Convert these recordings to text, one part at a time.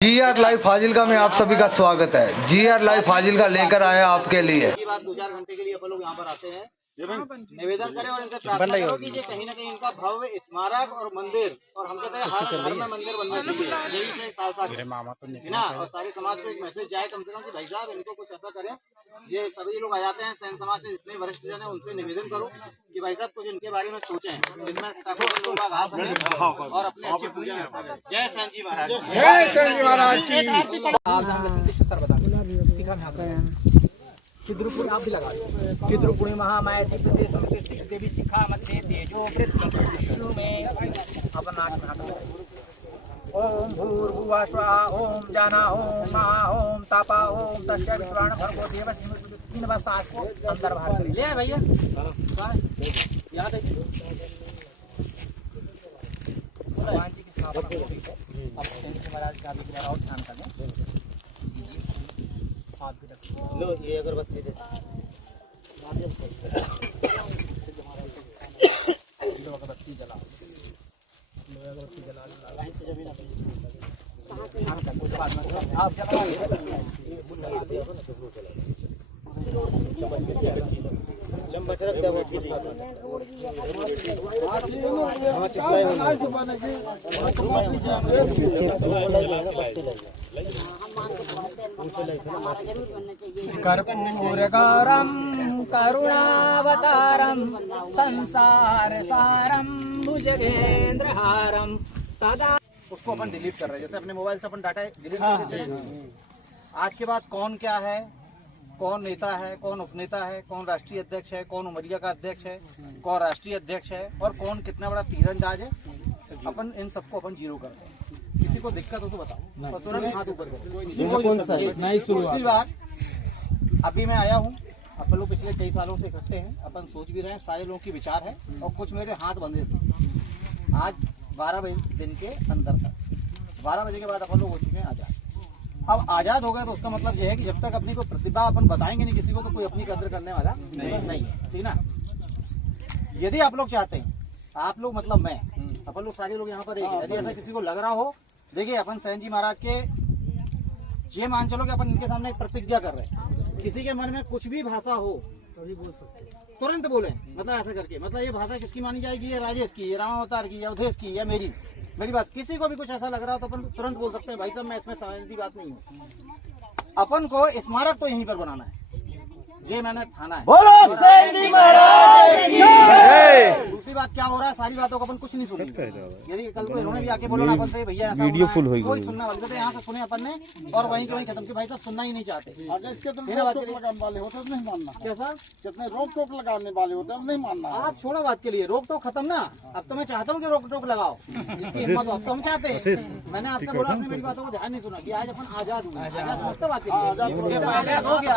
GR live Fazilka में आप सभी का स्वागत है। GR लाइव फाजिलका लेकर आया आपके लिए। बात 2-4 घंटे के लिए अपन लोग यहाँ पर आते हैं, निवेदन करें और इनसे प्रार्थना करो कि ये कहीं ना कहीं इनका भव्य स्मारक और मंदिर, और हम कहते हैं हर घर में मंदिर बनना चाहिए, यही से साथ ना, और सारे समाज को एक मैसेज जाए कम से कम कि भाई साहब इनको कुछ ऐसा करें। ये सभी लोग आ जाते हैं, सैन समाज से जितने वरिष्ठ जन है उनसे निवेदन करो कि भाई साहब कुछ इनके बारे में सोचें, इनमें सैकड़ों लोग आ सकें और अपने अच्छी पूजा करें। जय सैन जी महाराज, जय सैन जी महाराज की। चिद्रपुरी आप भी लगा दो। चिद्रपुरी महामाया दीप्ति समिति देवी शिखा मध्य तेजो वृत्ति विष्णु में अपन नाच ओम भूर्भुवः स्वः ओम जाना ओम महा ओम तपा ओम तस्य विद्वान भर्गो देवस्य तीन बार सांस को अंदर बाहर करें। ले भैया याद है भगवान जी की स्थापना अब सैन जी महाराज का भी और ध्यान करें। लो ये अगरबत्ती दे लो अगरबत्ती जला लो अगरबत्ती जला लाइन से जमीन कहां से कुछ बात मत आप जला लंबा चरक दे वो प्रसाद हां चिस्लाई कर्पूरगौरं करुणावतारं संसार सारं भुजगेंद्रहारं सदा। उसको अपन डिलीट कर रहे हैं, जैसे अपने मोबाइल से अपन डाटा डिलीट कर देते हैं। आज के बाद कौन क्या है, कौन नेता है, कौन उपनेता है, कौन राष्ट्रीय अध्यक्ष है, कौन उमरिया का अध्यक्ष है, कौन राष्ट्रीय अध्यक्ष है और कौन कितना बड़ा तीरंदाज है, अपन इन सबको अपन जीरो कर दें। किसी को दिक्कत हो तो बताओ और तुरंत हाथ ऊपर करो। दूसरी बात, अभी मैं आया हूँ, अपन लोग पिछले कई सालों से इकट्ठे हैं, अपन सोच भी रहे हैं, सारे लोगों की विचार है और कुछ मेरे हाथ बंधे थे। आज 12 बजे दिन के अंदर तक 12 बजे के बाद अपन लोग हो चुके हैं आजाद। अब आजाद हो गए तो उसका मतलब यह है कि जब तक अपनी कोई प्रतिभा अपन बताएंगे नहीं किसी को तो कोई अपनी कदर करने वाला नहीं है, ठीक ना। यदि आप लोग चाहते हैं, आप लोग मतलब मैं, अपन लोग सारे लोग यहाँ पर एक, यदि ऐसा किसी को लग रहा हो, देखिए अपन सैन जी महाराज के ये मान चलो कि अपन इनके सामने एक प्रतिज्ञा कर रहे हैं, किसी के मन में कुछ भी भाषा हो तो बोल सकते, तुरंत बोले, मतलब ऐसा करके, मतलब ये भाषा किसकी मानी जाएगी, ये राजेश की, ये रामावतार की, या अवधेश की, या मेरी बात, किसी को भी कुछ ऐसा लग रहा हो तो अपन तुरंत बोल सकते हैं भाई साहब मैं इसमें समझती बात नहीं हूँ। अपन को स्मारक तो यहीं पर बनाना है, ये मैंने ठाना है। बोलो सैन जी महाराज की जय। दूसरी बात क्या हो रहा है, सारी बातों को अपन कुछ नहीं सुनेंगे। यदि कल को इन्होंने भी आके बोला ना अपन से भैया ऐसा वीडियो फुल होगी, कोई सुनने वाले यहाँ से सुने अपन ने और वहीं के वहीं खत्म कि भाई साहब सुनना ही नहीं चाहते। अगर इसके तो रोक टोक लगाने वाले होते तो नहीं मानना। कैसा जितने रोक टोक लगाने वाले होते हैं नहीं मानना। आप छोड़ो बात के लिए, रोक टोक खत्म ना, अब तो मैं चाहता हूँ कि रोक टोक लगाओ, इसकी हिम्मत अब तो हम चाहते हैं। मैंने आपसे बोला, आपने मेरी बातों को ध्यान नहीं सुना कि आज अपन आजाद हुए, आजाद बात आजाद हो गया,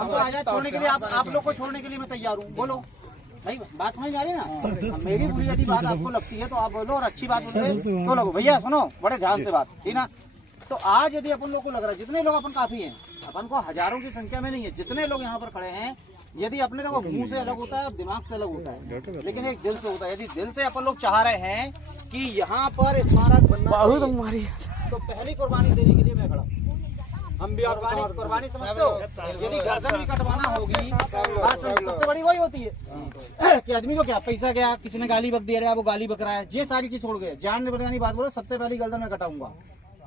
हमको आजाद छोड़ने के लिए आप लोग को छोड़ने के लिए मैं तैयार हूँ। बोलो भाई, बात समझ आ रही ना। मेरी बुरी यदि बात आपको लगती है तो आप बोलो, और अच्छी बात होती है तो लोगो भैया सुनो बड़े ध्यान से बात, ठीक ना। तो आज यदि अपन लोग को लग रहा है, जितने लोग अपन काफी हैं, अपन को हजारों की संख्या में नहीं है, जितने लोग यहाँ पर खड़े हैं, यदि अपने का वो मुंह से अलग होता है, दिमाग से अलग होता है, लेकिन एक दिल से होता है। यदि दिल से अपन लोग चाह रहे हैं कि यहाँ पर स्मारक बनना तो पहली कुर्बानी देने के लिए मैं खड़ा हूँ। हम भी कुर्बानी समझते हो, यदि गर्दन भी कटवाना होगी, सबसे बड़ी वही होती है कि आदमी को क्या पैसा, क्या किसी ने गाली बक दे रहा है, वो गाली बक रहा है, ये सारी चीज छोड़ गए, जान बचाने बात बोलो, सबसे पहली गर्दन में कटाऊंगा,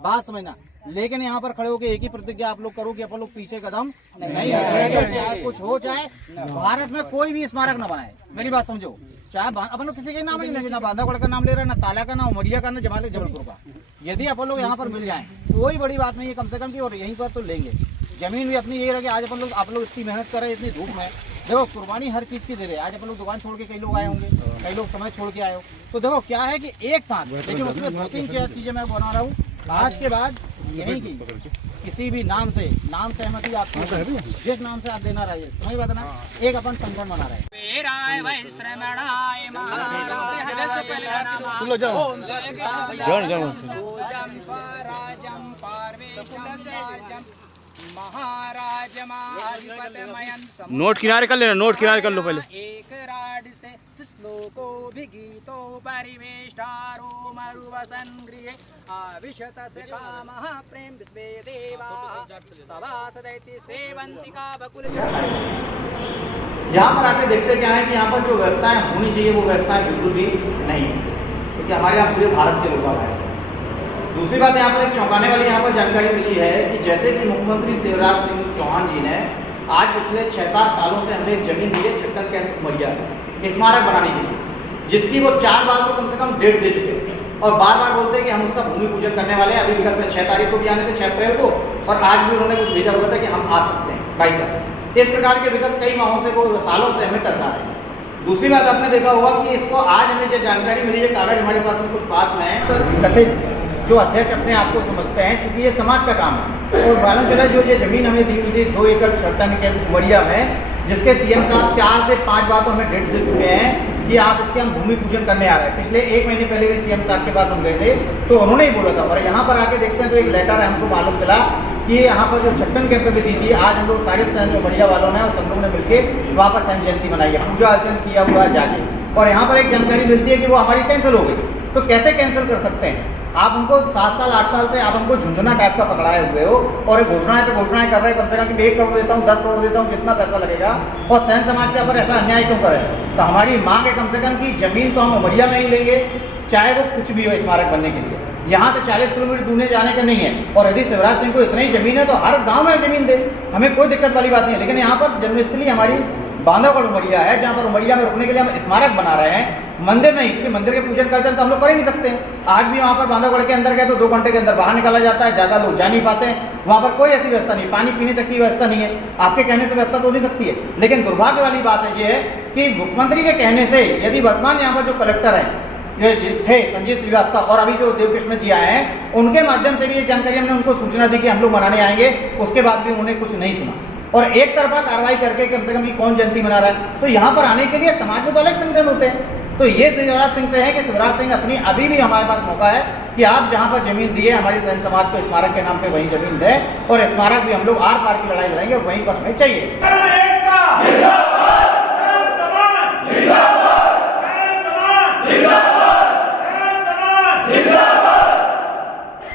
बात समझना। लेकिन यहाँ पर खड़े होकर एक ही प्रतिज्ञा आप लोग करो कि अपन लोग पीछे कदम नहीं हटाएंगे, चाहे कुछ हो, चाहे भारत में कोई भी स्मारक न बनाए, मेरी बात समझो। चाहे अपन लोग किसी के नाम नहीं लेंगे, ना बांधागढ़ का नाम ले रहे हैं, ना ताला का, ना उमरिया का, ना जबलपुर का। यदि अपन लोग यहाँ पर मिल जाएं कोई बड़ी बात नहीं है, कम से कम की, और यहीं पर तो लेंगे। जमीन भी अपनी यही रहे, आज अपन लोग, आप लोग इतनी मेहनत कर रहे हैं, इतनी धूप में, देखो कुर्बानी हर चीज की दे रहे हैं। आज अपन लोग दुकान छोड़ के कई लोग आए होंगे, कई लोग समय छोड़ के आए हो, तो देखो क्या है कि एक साथ, लेकिन उसमें 2-3 चीजें मैं बना रहा हूँ। आज के बाद यही की किसी भी नाम से सहमति आपको जिस नाम से आप देना रहिए, समझ बात ना, एक अपन संगठन बना रहे हैं। नोट किनारे कर लेना, नोट किनारे कर लो पहले। एक राड से श्लोको भिगीतो परिवेष्टारो मरुवसन् गृहे आविशतस्य कामः प्रेम विश्वे देवाः सभासदैति सेवन्तिका बकुल। यहाँ पर आके देखते क्या है कि यहाँ पर जो व्यवस्थाएं होनी चाहिए वो व्यवस्थाएं बिल्कुल भी नहीं है, क्योंकि हमारे यहाँ पूरे भारत के लोग आए हैं। दूसरी बात यहाँ पर एक चौंकाने वाली यहाँ पर जानकारी मिली है कि जैसे कि मुख्यमंत्री शिवराज सिंह चौहान जी ने आज पिछले 6-7 सालों से हमें एक जमीन दी है छट्टन कैंप उमरिया स्मारक बनाने के लिए, जिसकी वो 4 बार तो कम से कम डेट दे चुके हैं और बार बार बोलते हैं कि हम उसका भूमि पूजन करने वाले हैं। अभी विगत में 6 तारीख को भी आने थे, 6 अप्रैल को, और आज भी उन्होंने कुछ भेजा हुआ था कि हम आ सकते हैं बाई चांस। इस प्रकार के विगत कई माहों से वो सालों से हमें टरका रहे हैं। दूसरी बात आपने देखा होगा कि इसको आज हमें जो जानकारी मिली है, कागज हमारे पास में कुछ पास में है, तो कथित जो अध्यक्ष अपने आप को समझते हैं, क्योंकि ये समाज का काम है, और मालूम चला जो ये जमीन हमें दी हुई थी 2 एकड़ छट्टन कैंप उमरिया में, जिसके सीएम साहब 4 से 5 बार तो हमें डेट दे चुके हैं कि आप इसके हम भूमि पूजन करने आ रहे हैं। पिछले 1 महीने पहले भी सीएम साहब के पास हम गए थे तो उन्होंने ही बोला था, और यहाँ पर आके देखते हैं तो एक लेटर है, हमको मालूम चला कि यहाँ पर जो छट्टन कैंप में दी थी, आज हम लोग सारे सहन जो उमरिया वालों ने और सब लोगों ने मिलकर वहाँ पर सहन जयंती मनाई है, पूजा अर्चन किया हुआ जाके, और यहाँ पर एक जानकारी मिलती है कि वो हमारी कैंसिल हो गई। तो कैसे कैंसिल कर सकते हैं आप? हमको 7 साल 8 साल से आप हमको झुंझुना टाइप का पकड़ाए हुए हो और घोषणाएं पे घोषणाएं कर रहे हैं, कम से कम कि 1 करोड़ देता हूँ, 10 करोड़ देता हूँ, कितना पैसा लगेगा, और सहन समाज के ऊपर ऐसा अन्याय क्यों करें? तो हमारी मांग है कम से कम कि जमीन तो हम उमरिया में ही लेंगे, चाहे वो कुछ भी हो स्मारक बनने के लिए। यहाँ से 40 किलोमीटर दूर जाने का नहीं है, और यदि शिवराज सिंह को इतनी ही जमीन है तो हर गाँव में जमीन दे, हमें कोई दिक्कत वाली बात नहीं है। लेकिन यहाँ पर जन्मस्थली हमारी बांधवगढ़ उमरिया है, जहाँ पर उमरिया में रुकने के लिए हम स्मारक बना रहे हैं, मंदिर नहीं, क्योंकि मंदिर के पूजन का तो हम लोग कर ही नहीं सकते। आज भी वहाँ पर बांधवगढ़ के अंदर गए तो 2 घंटे के अंदर बाहर निकाला जाता है, ज़्यादा लोग जा नहीं पाते हैं, वहाँ पर कोई ऐसी व्यवस्था नहीं, पानी पीने तक की व्यवस्था नहीं है। आपके कहने से व्यवस्था तो नहीं सकती है, लेकिन दुर्भाग्य वाली बात है ये है कि मुख्यमंत्री के कहने से यदि वर्तमान यहाँ पर जो कलेक्टर हैं जो थे संजीव श्रीवास्तव, और अभी जो देवकृष्ण जी आए हैं, उनके माध्यम से भी ये जानकारी हमने उनको सूचना दी कि हम लोग मनाने आएंगे, उसके बाद भी उन्होंने कुछ नहीं सुना और एक तरफा कार्रवाई करके कम से कम ये कौन जयंती मना रहा है। तो यहाँ पर आने के लिए समाज में तो अलग संगठन होते हैं। तो ये शिवराज सिंह से है कि शिवराज सिंह अपनी अभी भी हमारे पास मौका है कि आप जहाँ पर जमीन दिए हमारी सहन समाज को स्मारक के नाम पे वहीं जमीन दें, और स्मारक भी हम लोग आर पार की लड़ाई लड़ाएंगे और वहीं पर हमें चाहिए।